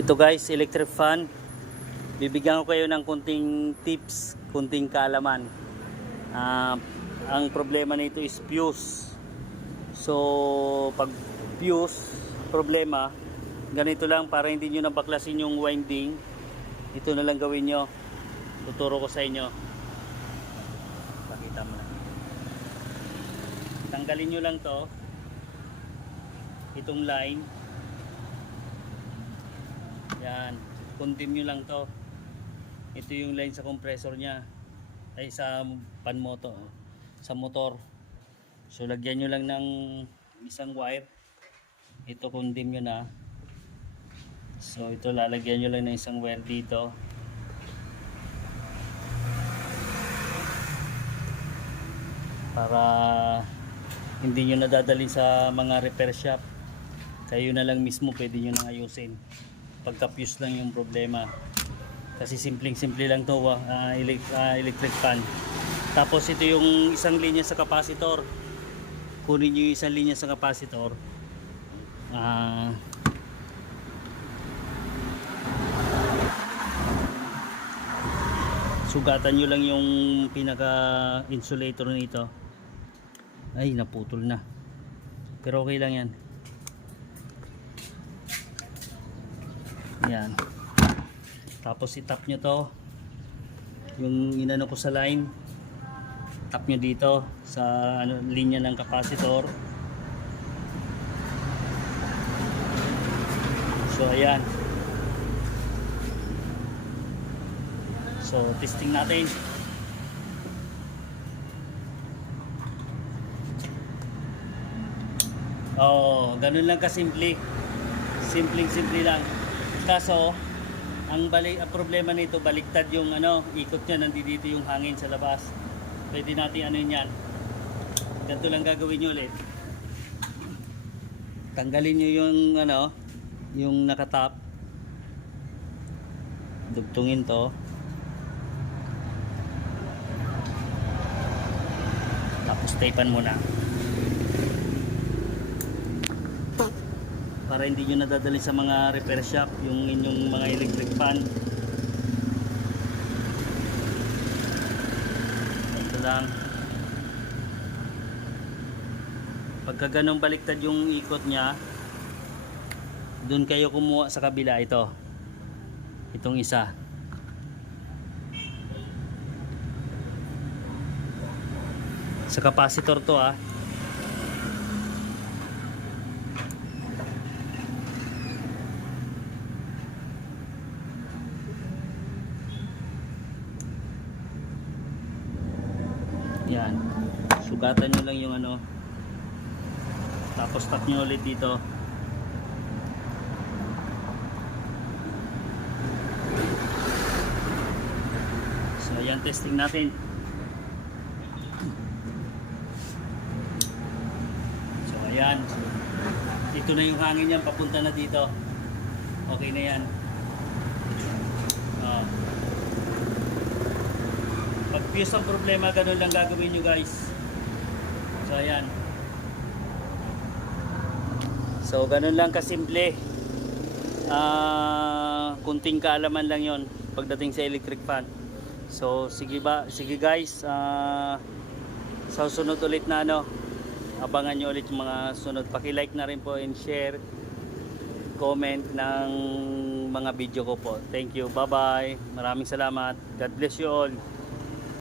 Ito guys, electric fan. Bibigyan ko kayo ng kunting tips, kunting kaalaman. Ang problema nito is fuse. So, pag fuse, problema, ganito lang para hindi nyo nabaklasin yung winding. Ito na lang gawin nyo. Tuturo ko sa inyo. Pakita mo na. Tanggalin nyo lang to. Itong line. Yan. Condim nyo lang to. Ito yung line sa compressor nya. Ay sa pan motor. Sa motor. So lagyan nyo lang ng isang wire. Ito condim nyo na. So ito lalagyan nyo lang ng isang wire dito. Para hindi nyo nadadali sa mga repair shop. Kayo na lang mismo pwede nyo nang ayusin. Pagka-fuse lang yung problema. Kasi simpleng-simple lang to, electric fan. Tapos ito yung isang linya sa capacitor. Kunin nyo yung isang linya sa capacitor. Sugatan nyo lang yung pinaka insulator nito. Ay, naputol na. Pero okay lang yan. Yan. Tapos i-tap nyo to. Yung inano ko sa line. Tap nyo dito sa linya ng capacitor. So ayan. So testing natin. Oh, ganun lang kasimple. Simpleng-simple lang. Kaso ang problema nito baliktad yung ikot niya, nandito yung hangin sa labas. Pwede natin yan. Ganito lang gagawin niyo ulit. Tanggalin niyo yung yung nakatap. Dugtungin to. Tapos tapean muna. Para hindi nyo nadadali sa mga repair shop yung inyong mga electric fan. Ito lang. Pagka ganun baliktad yung ikot nya, dun kayo kumuha sa kabila. Itong isa. Sa capacitor to Yan. Sugatan nyo lang yung tapos tap nyo ulit dito. So yan, testing natin. So ayan. Ito na yung hangin niyan, papunta na dito. Okay na yan. Pag fuse ang problema, ganun lang gagawin nyo guys. So ayan. So ganun lang kasimple. Kunting kaalaman lang yon pagdating sa electric fan. So sige guys, sa sunod ulit na abangan nyo ulit yung mga sunod. Paki-like na rin po and share, comment ng mga video ko po. Thank you, bye bye. Maraming salamat. God bless you all.